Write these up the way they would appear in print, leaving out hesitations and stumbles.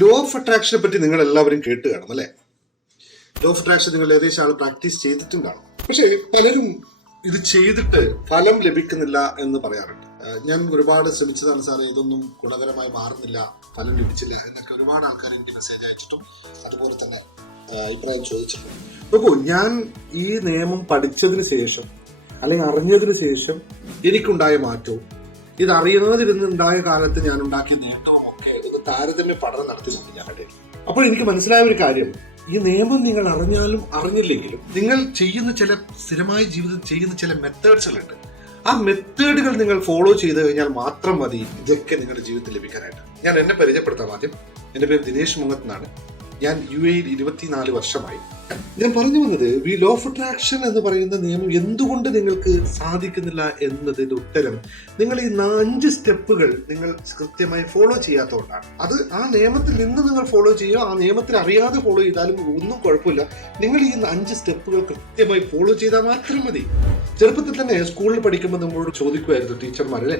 Law of അട്രാക്ഷനെ പറ്റി നിങ്ങൾ എല്ലാവരും കേട്ട് കാണും അല്ലെ? ലോ ഓഫ് അട്രാക്ഷൻ നിങ്ങൾ ഏകദേശം ആൾ പ്രാക്ടീസ് ചെയ്തിട്ടും കാണും. പക്ഷെ പലരും ഇത് ചെയ്തിട്ട് ഫലം ലഭിക്കുന്നില്ല എന്ന് പറയാറുണ്ട്. ഞാൻ ഒരുപാട് ശ്രമിച്ചതാണ് സാറേ, ഇതൊന്നും ഗുണകരമായി മാറുന്നില്ല, ഫലം ലഭിച്ചില്ല എന്നൊക്കെ ഒരുപാട് ആൾക്കാർ എനിക്ക് മെസ്സേജ് അയച്ചിട്ടും അതുപോലെ തന്നെ അഭിപ്രായം ചോദിച്ചിട്ടുണ്ട്. നോക്കൂ, ഞാൻ ഈ നിയമം പഠിച്ചതിന് ശേഷം അല്ലെങ്കിൽ അറിഞ്ഞതിന് ശേഷം എനിക്കുണ്ടായ മാറ്റവും ഇത് അറിയുന്നതിരുന്നുണ്ടായ കാലത്ത് ഞാൻ ഉണ്ടാക്കിയ നേട്ടവും ഒക്കെ ഒരു താരതമ്യ പഠനം നടത്തിയിട്ടുണ്ട് ഞാൻ ഇടയിൽ. അപ്പോൾ എനിക്ക് മനസ്സിലായ ഒരു കാര്യം, ഈ നിയമം നിങ്ങൾ അറിഞ്ഞാലും അറിഞ്ഞില്ലെങ്കിലും നിങ്ങൾ ചെയ്യുന്ന ചില സ്ഥിരമായ ജീവിതം ചെയ്യുന്ന ചില മെത്തേഡ്സുകളുണ്ട്. ആ മെത്തേഡുകൾ നിങ്ങൾ ഫോളോ ചെയ്ത് കഴിഞ്ഞാൽ മാത്രം മതി ഇതൊക്കെ നിങ്ങളുടെ ജീവിതത്തിൽ ലഭിക്കാനായിട്ട്. ഞാൻ എന്നെ പരിചയപ്പെടുത്താം. ആദ്യം എൻ്റെ പേര് ദിനേശ് മുങ്ങത്ത് എന്നാണ്. ഞാൻ UAE 24 വർഷമായി. ഞാൻ പറഞ്ഞു വന്നത്, ഈ ലോ ഓഫ് അട്രാക്ഷൻ എന്ന് പറയുന്ന നിയമം എന്തുകൊണ്ട് നിങ്ങൾക്ക് സാധിക്കുന്നില്ല എന്നതിന്റെ ഉത്തരം നിങ്ങൾ ഈ 5 സ്റ്റെപ്പുകൾ നിങ്ങൾ കൃത്യമായി ഫോളോ ചെയ്യാത്തതുകൊണ്ടാണ്. അത് ആ നിയമത്തിൽ നിന്ന് നിങ്ങൾ ഫോളോ ചെയ്യുക, ആ നിയമത്തിൽ അറിയാതെ ഫോളോ ചെയ്താലും ഒന്നും കുഴപ്പമില്ല. നിങ്ങൾ ഈ 5 സ്റ്റെപ്പുകൾ കൃത്യമായി ഫോളോ ചെയ്താൽ മാത്രം മതി. ചെറുപ്പത്തിൽ തന്നെ സ്കൂളിൽ പഠിക്കുമ്പോൾ നമ്മളോട് ചോദിക്കുമായിരുന്നു ടീച്ചർമാരല്ലേ,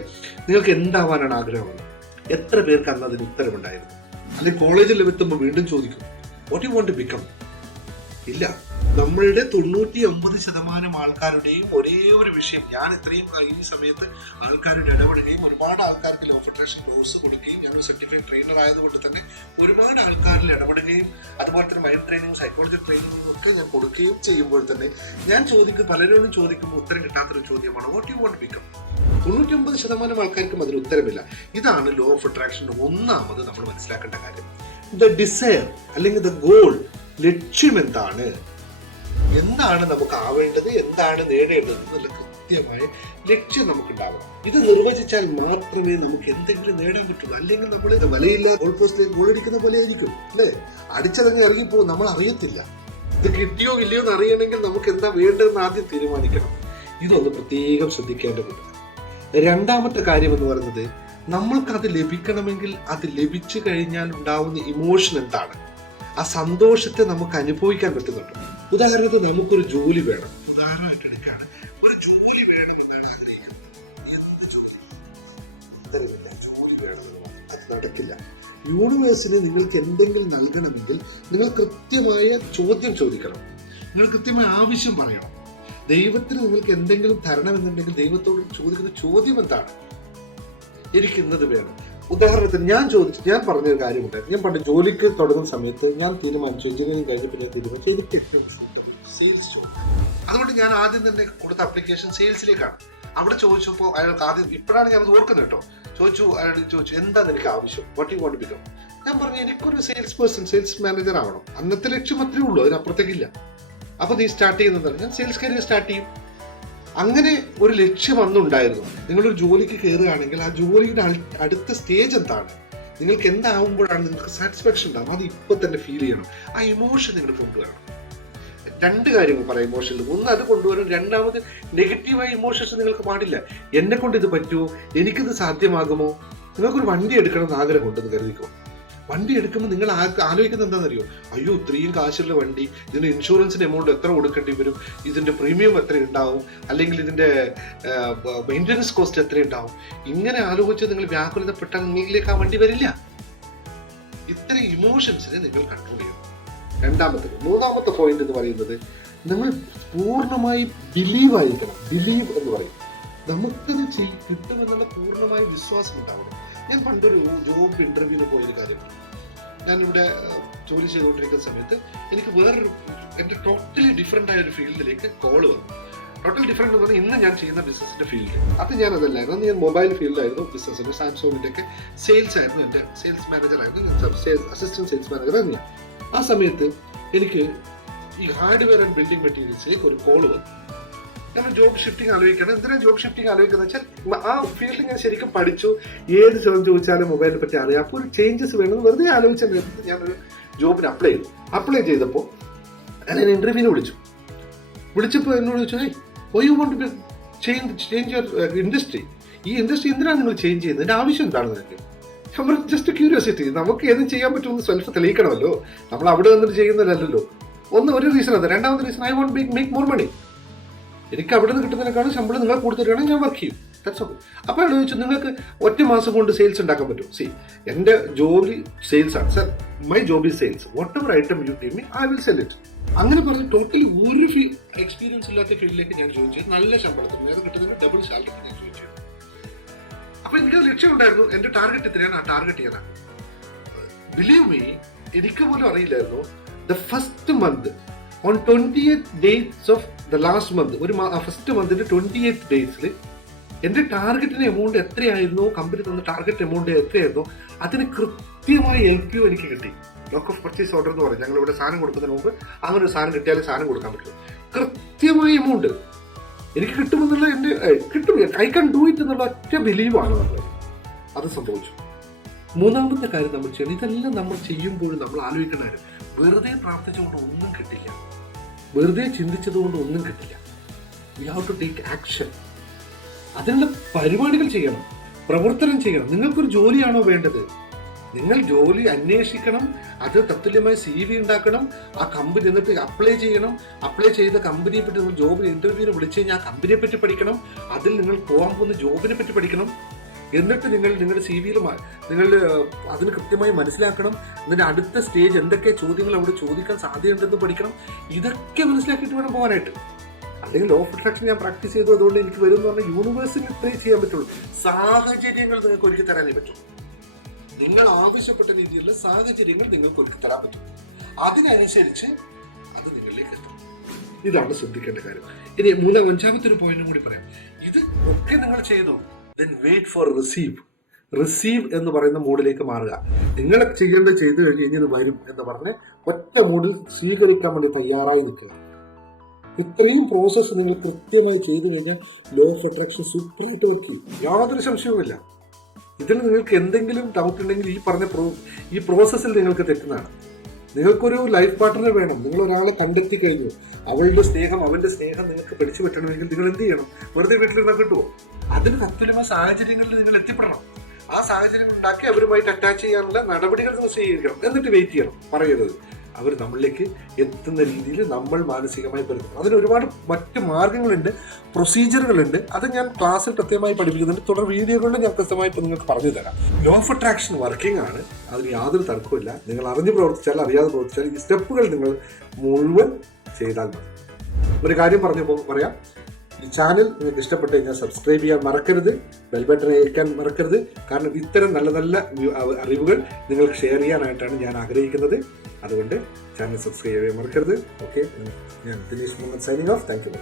നിങ്ങൾക്ക് എന്താവാനാണ് ആഗ്രഹമെന്ന്. എത്ര പേർക്ക് അന്ന് അതിന് ഉത്തരവുണ്ടായിരുന്നു? അല്ലെങ്കിൽ കോളേജിൽ എത്തുമ്പോൾ വീണ്ടും ചോദിക്കും, what you want to become? ഇല്ല. നമ്മളുടെ 99% ആൾക്കാരുടെയും ഒരേ ഒരു വിഷയം, ഞാൻ ഇത്രയും ഈ സമയത്ത് ആൾക്കാരുടെ ഇടപെടുകയും ഒരുപാട് ആൾക്കാർക്ക് ലോ ഓഫ് അട്രാക്ഷൻ കോഴ്സ് കൊടുക്കുകയും ഞാൻ സർട്ടിഫൈഡ് ട്രെയിനർ ആയതുകൊണ്ട് തന്നെ ഒരുപാട് ആൾക്കാരിൽ ഇടപെടുകയും അതുപോലെ തന്നെ മൈൻഡ് ട്രെയിനിങ്, സൈക്കോളജി ട്രെയിനിങ്ങും ഒക്കെ ഞാൻ കൊടുക്കുകയും ചെയ്യുമ്പോൾ തന്നെ ഞാൻ പലരോടും ചോദിക്കുമ്പോൾ ഉത്തരം കിട്ടാത്തൊരു ചോദ്യമാണ്, what you want to become? 99% ആൾക്കാർക്കും അതിന് ഉത്തരമില്ല. ഇതാണ് ലോ ഓഫ് അട്രാക്ഷൻ്റെ ഒന്നാമത് നമ്മൾ മനസ്സിലാക്കേണ്ട കാര്യം. ദ ഡിസയർ അല്ലെങ്കിൽ ദ ഗോൾ, ലക്ഷ്യം എന്താണ് നമുക്ക് ആവേണ്ടത്, എന്താണ് നേടേണ്ടത് എന്നുള്ള കൃത്യമായ ലക്ഷ്യം നമുക്കുണ്ടാവണം. ഇത് നിർവചിച്ചാൽ മാത്രമേ നമുക്ക് എന്തെങ്കിലും നേടാൻ പറ്റുള്ളൂ. അല്ലെങ്കിൽ നമ്മൾ വലയില്ലാതെ ഗോൾ പോസ്റ്റിലേക്ക് ഗോളടിക്കുന്ന പോലെ ആയിരിക്കും അല്ലേ? അടിച്ചതങ്ങ് ഇറങ്ങിപ്പോ നമ്മൾ അറിയത്തില്ല. ഇത് കിട്ടിയോ ഇല്ലയോ എന്ന് അറിയണമെങ്കിൽ നമുക്ക് എന്താ വേണ്ടതെന്ന് ആദ്യം തീരുമാനിക്കണം. ഇതൊന്ന് പ്രത്യേകം ശ്രദ്ധിക്കേണ്ടതുണ്ട്. രണ്ടാമത്തെ കാര്യം എന്ന് പറയുന്നത്, നമ്മൾക്കത് ലഭിക്കണമെങ്കിൽ അത് ലഭിച്ചു കഴിഞ്ഞാൽ ഉണ്ടാവുന്ന ഇമോഷൻ എന്താണ്, ആ സന്തോഷത്തെ നമുക്ക് അനുഭവിക്കാൻ പറ്റുന്നുണ്ട്. ഉദാഹരണത്തിന് നമുക്കൊരു ജോലി വേണം, ഉദാഹരണമായിട്ട് എടുക്കുകയാണ്, ഒരു ജോലി വേണം എന്നാണ് ആഗ്രഹിക്കുന്നത്. എന്ത് ജോലി? ജോലി വേണമെന്ന് അത് നടക്കില്ല. യൂണിവേഴ്സിന് നിങ്ങൾക്ക് എന്തെങ്കിലും നൽകണമെങ്കിൽ നിങ്ങൾ കൃത്യമായ ചോദ്യം ചോദിക്കണം, നിങ്ങൾ കൃത്യമായ ആവശ്യം പറയണം. ദൈവത്തിന് നിങ്ങൾക്ക് എന്തെങ്കിലും തരണമെന്നുണ്ടെങ്കിൽ ദൈവത്തോട് ചോദിക്കുന്ന ചോദ്യം എന്താണ്? എനിക്ക് ഇന്നത് വേണം. ഉദാഹരണത്തിന് ഞാൻ പറഞ്ഞൊരു കാര്യമുണ്ടായിരുന്നു. ഞാൻ പണ്ട് ജോലിക്ക് തുടങ്ങുന്ന സമയത്ത് ഞാൻ തീരുമാനിച്ചു, എഞ്ചിനീയറിംഗ് കഴിഞ്ഞ പിന്നെ തീരുമാനിച്ചു എനിക്ക് സെയിൽസ് ജോബ്. അതുകൊണ്ട് ഞാൻ ആദ്യം തന്നെ കൊടുത്ത അപ്ലിക്കേഷൻ സെയിൽസിലേക്കാണ്. അവിടെ ചോദിച്ചപ്പോൾ അയാൾക്ക് ആദ്യം, ഇപ്പോഴാണ് ഞാൻ അത് ഓർക്കുന്നത് കേട്ടോ, അയാൾ ചോദിച്ചു എന്താണ് എനിക്ക് ആവശ്യം, what you want to become? ഞാൻ പറഞ്ഞു, എനിക്കൊരു സെയിൽസ് മാനേജർ ആവണം. അന്നത്തെ ലക്ഷ്യം അത്രേ ഉള്ളൂ, അതിനപ്പുറത്തേക്കില്ല. അപ്പൊ നീ സ്റ്റാർട്ട് ചെയ്യുന്നതാണ്. ഞാൻ സെയിൽസ് കരിയർ സ്റ്റാർട്ട് ചെയ്യും. അങ്ങനെ ഒരു ലക്ഷ്യം അന്നുണ്ടായിരുന്നു. നിങ്ങളൊരു ജോലിക്ക് കയറുകയാണെങ്കിൽ ആ ജോലിയുടെ അടുത്ത സ്റ്റേജ് എന്താണ്, നിങ്ങൾക്ക് എന്താവുമ്പോഴാണ് നിങ്ങൾക്ക് സാറ്റിസ്ഫാക്ഷൻ ഉണ്ടാകും, അത് ഇപ്പൊ തന്നെ ഫീൽ ചെയ്യണം. ആ ഇമോഷൻ നിങ്ങൾ കൊണ്ടുവരണം. 2 കാര്യങ്ങൾ പറയാം ഇമോഷനിൽ. ഒന്ന് അത് കൊണ്ടുവരണം. രണ്ടാമത് നെഗറ്റീവായ ഇമോഷൻസ് നിങ്ങൾക്ക് പാടില്ല. എന്നെ കൊണ്ട് ഇത് പറ്റുമോ, എനിക്കിത് സാധ്യമാകുമോ? നിങ്ങൾക്കൊരു വണ്ടി എടുക്കണം എന്ന് ആഗ്രഹമുണ്ടെന്ന് കരുതിക്കോ. വണ്ടി എടുക്കുമ്പോൾ നിങ്ങൾ ആലോചിക്കുന്നത് എന്താണെന്നറിയോ? അയ്യോ, ഇത്രയും കാശുള്ള വണ്ടി, ഇതിന്റെ ഇൻഷുറൻസിന്റെ എമൗണ്ട് എത്ര കൊടുക്കേണ്ടി വരും, ഇതിന്റെ പ്രീമിയം എത്ര ഉണ്ടാവും, അല്ലെങ്കിൽ ഇതിന്റെ മെയിൻ്റനൻസ് കോസ്റ്റ് എത്ര ഉണ്ടാവും. ഇങ്ങനെ ആലോചിച്ച് നിങ്ങൾ വ്യാകുലതപ്പെട്ടാൽ നിങ്ങളിലേക്ക് ആ വണ്ടി വരില്ല. ഇത്തരം ഇമോഷൻസിനെ നിങ്ങൾ കൺട്രോൾ ചെയ്യണം. മൂന്നാമത്തെ പോയിന്റ് എന്ന് പറയുന്നത്, നിങ്ങൾ പൂർണ്ണമായി ബിലീവ് ആയിരിക്കണം. ബിലീവ് എന്ന് പറയും, നമുക്കത് കിട്ടുമെന്നുള്ള പൂർണ്ണമായ വിശ്വാസം ഉണ്ടാവണം. ഞാൻ പണ്ടൊരു ജോബ് ഇന്റർവ്യൂവിന് പോയൊരു കാര്യമാണ്. ഞാനിവിടെ ജോലി ചെയ്തുകൊണ്ടിരിക്കുന്ന സമയത്ത് എനിക്ക് എൻ്റെ ടോട്ടലി ഡിഫറെൻ്റ് ആയ ഒരു ഫീൽഡിലേക്ക് കോള് വന്നു. ടോട്ടൽ ഡിഫറെൻ്റ് എന്ന് പറഞ്ഞാൽ ഇന്ന് ഞാൻ ചെയ്യുന്ന ബിസിനസിന്റെ ഫീൽഡ്. അത് ഞാൻ അതല്ലായിരുന്നു. ഞാൻ മൊബൈൽ ഫീൽഡിലായിരുന്നു ബിസിനസ്സിന്റെ. സാംസങ്ങിന്റെ ഒക്കെ സെയിൽസ് ആയിരുന്നു, എൻ്റെ സെയിൽസ് മാനേജർ ആയിരുന്നു, അസിസ്റ്റന്റ് സെയിൽസ് മാനേജർ ആയിരുന്നു ഞാൻ. ആ സമയത്ത് എനിക്ക് ഈ ഹാർഡ്വെയർ ആൻഡ് ബിൽഡിംഗ് മെറ്റീരിയൽസിലേക്ക് ഒരു കോള് വന്നു. ഞാൻ ജോബ് ഷിഫ്റ്റിംഗ് ആലോചിക്കണം. എന്തിനാണ് ജോബ് ഷിഫ്റ്റിംഗ് ആലോചിക്കുന്നത് വെച്ചാൽ, ആ ഫീൽഡ് ഞാൻ ശരിക്കും പഠിച്ചു, ഏത് ചോദ്യം ചോദിച്ചാലും മൊബൈലിനെ പറ്റി അറിയാം. അപ്പോൾ ഒരു ചേഞ്ചസ് വേണമെന്ന് വെറുതെ ആലോചിച്ച നേരത്ത് ഞാനൊരു ജോബിന് അപ്ലൈ ചെയ്തപ്പോൾ ഞാൻ ഇന്റർവ്യൂവിന് വിളിച്ചപ്പോൾ എന്നോട് ചോദിച്ചു, why you want to change your industry? ഈ ഇൻഡസ്ട്രി എന്തിനാണ് നിങ്ങൾ ചേഞ്ച് ചെയ്യുന്നത്, എൻ്റെ ആവശ്യം എന്താണ് നിനക്ക്? നമ്മൾ ജസ്റ്റ് ക്യൂരിയോസിറ്റി, നമുക്ക് ഏതും ചെയ്യാൻ പറ്റുമെന്ന് സെൽഫ് തെളിയിക്കണമല്ലോ. നമ്മൾ അവിടെ വന്നിട്ട് ചെയ്യുന്നതല്ലല്ലോ. ഒരു റീസൺ അത്. രണ്ടാമത്തെ reason, I want make more money. എനിക്ക് അവിടെ നിന്ന് കിട്ടുന്നതിനേക്കാളും ശമ്പളം നിങ്ങൾ കൊടുത്തിട്ടാണെങ്കിൽ ഞാൻ വർക്ക് ചെയ്യും. That's okay. അപ്പോൾ അയാൾ ചോദിച്ചു നിങ്ങൾക്ക് ഒറ്റ മാസം കൊണ്ട് സെയിൽസ് ഉണ്ടാക്കാൻ പറ്റും. സി, എൻ്റെ ജോലി സെയിൽസ് ആണ് sir, my job is sales, what ever item you give me I will cell it. അങ്ങനെ പറഞ്ഞ് ടോട്ടലി ഒരു എക്സ്പീരിയൻസ് ഇല്ലാത്ത ഫീൽഡിലേക്ക് ഞാൻ ചോദിച്ചു, നല്ല ശമ്പളത്തിൽ നേരെ കിട്ടുന്നതിന് ഡബിൾ സാലറിക്ക് ഞാൻ ചോദിച്ചു. അപ്പോൾ എനിക്ക് ലക്ഷ്യം ഉണ്ടായിരുന്നു, എൻ്റെ ടാർഗറ്റ് ഇത്രയാണ്, ആ ടാർഗറ്റ് ചെയ്യാനാണ്. ബിലീവ് മീ, എനിക്ക് പോലും അറിയില്ലായിരുന്നു. The first month on 28th days of the last month, ഒരു ഫസ്റ്റ് മന്തിന്റെ 28th days എന്റെ ടാർഗറ്റിന് എമൗണ്ട് എത്രയായിരുന്നു, കമ്പനി തന്ന ടാർഗറ്റ് എമൗണ്ട് എത്രയായിരുന്നു, അതിന് കൃത്യമായി LPO എനിക്ക് കിട്ടി. ലോക്ക് ഓഫ് പർച്ചേസ് ഓർഡർ എന്ന് പറയും, ഞങ്ങൾ ഇവിടെ സാധനം കൊടുക്കുന്നതിന് മുമ്പ് അങ്ങനെ ഒരു സാധനം കിട്ടിയാലേ സാധനം കൊടുക്കാൻ പറ്റും. കൃത്യമായ എമൗണ്ട് എനിക്ക് കിട്ടുമെന്നുള്ള എൻ്റെ കിട്ടും, ഐ കാൻ ഡു ഇറ്റ് എന്നുള്ള ഒറ്റ ബിലീവാണ് നമ്മൾ. അത് സംഭവിച്ചു. മൂന്നാമത്തെ കാര്യം നമ്മൾ ചെയ്യണം, ഇതെല്ലാം നമ്മൾ ചെയ്യുമ്പോഴും നമ്മൾ ആലോചിക്കേണ്ട കാര്യം, വെറുതെ പ്രാർത്ഥിച്ചുകൊണ്ട് ഒന്നും കിട്ടില്ല, വെറുതെ ചിന്തിച്ചതുകൊണ്ട് ഒന്നും കിട്ടില്ല. We have to take action. അതിനുള്ള പരിപാടികൾ ചെയ്യണം, പ്രവർത്തനം ചെയ്യണം. നിങ്ങൾക്കൊരു ജോലിയാണോ വേണ്ടത്, നിങ്ങൾ ജോലി അന്വേഷിക്കണം, അത് തത്തുല്യമായ CV ഉണ്ടാക്കണം, ആ കമ്പനി എന്നിട്ട് അപ്ലൈ ചെയ്യണം, അപ്ലൈ ചെയ്ത കമ്പനിയെ പറ്റി നിങ്ങൾ ജോബിന് ഇന്റർവ്യൂവിന് വിളിച്ചു കഴിഞ്ഞാൽ ആ കമ്പനിയെ പറ്റി പഠിക്കണം, അതിൽ നിങ്ങൾ പോകാൻ പോകുന്ന ജോബിനെ പറ്റി പഠിക്കണം. എന്നിട്ട് നിങ്ങളുടെ CV നിങ്ങൾ അതിന് കൃത്യമായി മനസ്സിലാക്കണം. എന്നിട്ട് അടുത്ത സ്റ്റേജ് എന്തൊക്കെ ചോദ്യങ്ങൾ അവിടെ ചോദിക്കാൻ സാധ്യതയുണ്ടെന്ന് പഠിക്കണം. ഇതൊക്കെ മനസ്സിലാക്കിയിട്ട് വേണം പോകാനായിട്ട്. അല്ലെങ്കിൽ ലോ ഓഫ് അട്രാക്ഷൻ ഞാൻ പ്രാക്ടീസ് ചെയ്തു, അതുകൊണ്ട് എനിക്ക് വരും എന്ന് പറഞ്ഞാൽ യൂണിവേഴ്സിന് ഇത്രയും ചെയ്യാൻ പറ്റുള്ളൂ. സാഹചര്യങ്ങൾ നിങ്ങൾക്ക് ഒരുക്കി തരാനേ പറ്റും. നിങ്ങൾ ആവശ്യപ്പെട്ട രീതിയിലുള്ള സാഹചര്യങ്ങൾ നിങ്ങൾക്ക് ഒരുക്കി തരാൻ പറ്റും. അതിനനുസരിച്ച് അത് നിങ്ങളിലേക്ക് എത്തും. ഇതാണ് ശ്രദ്ധിക്കേണ്ട കാര്യം. ഇനി അഞ്ചാമത്തെ ഒരു പോയിന്റും കൂടി പറയാം. ഇത് ഒക്കെ നിങ്ങൾ ചെയ്തു, then wait for റിസീവ് എന്ന് പറയുന്ന മൂഡിലേക്ക് മാറുക. നിങ്ങൾ ചെയ്യേണ്ടത് ചെയ്തു കഴിഞ്ഞ് ഇനി ഇത് വരും എന്ന് പറഞ്ഞ് ഒറ്റ മൂഡിൽ സ്വീകരിക്കാൻ വേണ്ടി തയ്യാറായി നിൽക്കുക. ഇത്രയും പ്രോസസ്സ് നിങ്ങൾ കൃത്യമായി ചെയ്തു കഴിഞ്ഞാൽ ലോ ഓഫ് അട്രാക്ഷൻ സൂപ്പറായിട്ട് വയ്ക്കും, യാതൊരു സംശയവുമില്ല. ഇതിൽ നിങ്ങൾക്ക് എന്തെങ്കിലും ഡൗട്ട് ഉണ്ടെങ്കിൽ ഈ പ്രോസസ്സിൽ നിങ്ങൾക്ക് തെറ്റുന്നതാണ്. നിങ്ങൾക്കൊരു ലൈഫ് പാർട്ട്ണർ വേണം, നിങ്ങൾ ഒരാളെ കണ്ടെത്തി കഴിഞ്ഞു, അവന്റെ സ്നേഹം നിങ്ങൾക്ക് പിടിച്ചു പറ്റണമെങ്കിൽ നിങ്ങൾ എന്ത് ചെയ്യണം? വെറുതെ വീട്ടിലിരുന്നാൽ കിട്ടുമോ? അതിന് തത്തുല്യമായ സാഹചര്യങ്ങളിൽ നിങ്ങൾ എത്തിപ്പെടണം. ആ സാഹചര്യങ്ങൾ ഉണ്ടാക്കി അവരുമായിട്ട് അറ്റാച്ച് ചെയ്യാനുള്ള നടപടികൾ നിങ്ങൾ സ്വീകരിക്കണം. എന്നിട്ട് വെയിറ്റ് ചെയ്യണം. പറയരുത്, അവർ നമ്മളിലേക്ക് എത്തുന്ന രീതിയിൽ നമ്മൾ മാനസികമായി പരിഗണിക്കണം. അതിന് ഒരുപാട് മറ്റ് മാർഗങ്ങളുണ്ട്, പ്രൊസീജിയറുകളുണ്ട്. അത് ഞാൻ ക്ലാസ്സിൽ കൃത്യമായി പഠിപ്പിക്കുന്നുണ്ട്. തുടർ വീഡിയോകളിൽ ഞാൻ കൃത്യമായി നിങ്ങൾക്ക് പറഞ്ഞു തരാം. ലോ ഓഫ് അട്രാക്ഷൻ വർക്കിംഗ് ആണ്, അതിന് യാതൊരു തർക്കമില്ല. നിങ്ങൾ അറിഞ്ഞ് പ്രവർത്തിച്ചാൽ അറിയാതെ പ്രവർത്തിച്ചാൽ ഈ സ്റ്റെപ്പുകൾ നിങ്ങൾ മുഴുവൻ ചെയ്താൽ മതി. ഒരു കാര്യം പറയാം, ഈ ചാനൽ നിങ്ങൾക്ക് ഇഷ്ടപ്പെട്ട് കഴിഞ്ഞാൽ സബ്സ്ക്രൈബ് ചെയ്യാൻ മറക്കരുത്, ബെൽ ബട്ടൺ അയക്കാൻ മറക്കരുത്. കാരണം ഇത്തരം നല്ല നല്ല അറിവുകൾ നിങ്ങൾക്ക് ഷെയർ ചെയ്യാനായിട്ടാണ് ഞാൻ ആഗ്രഹിക്കുന്നത്. അതുകൊണ്ട് ചാനൽ സബ്സ്ക്രൈബ് ചെയ്യാൻ മറക്കരുത്. ഓക്കെ, ഞാൻ Dinesh Muhammad signing off. Thank U.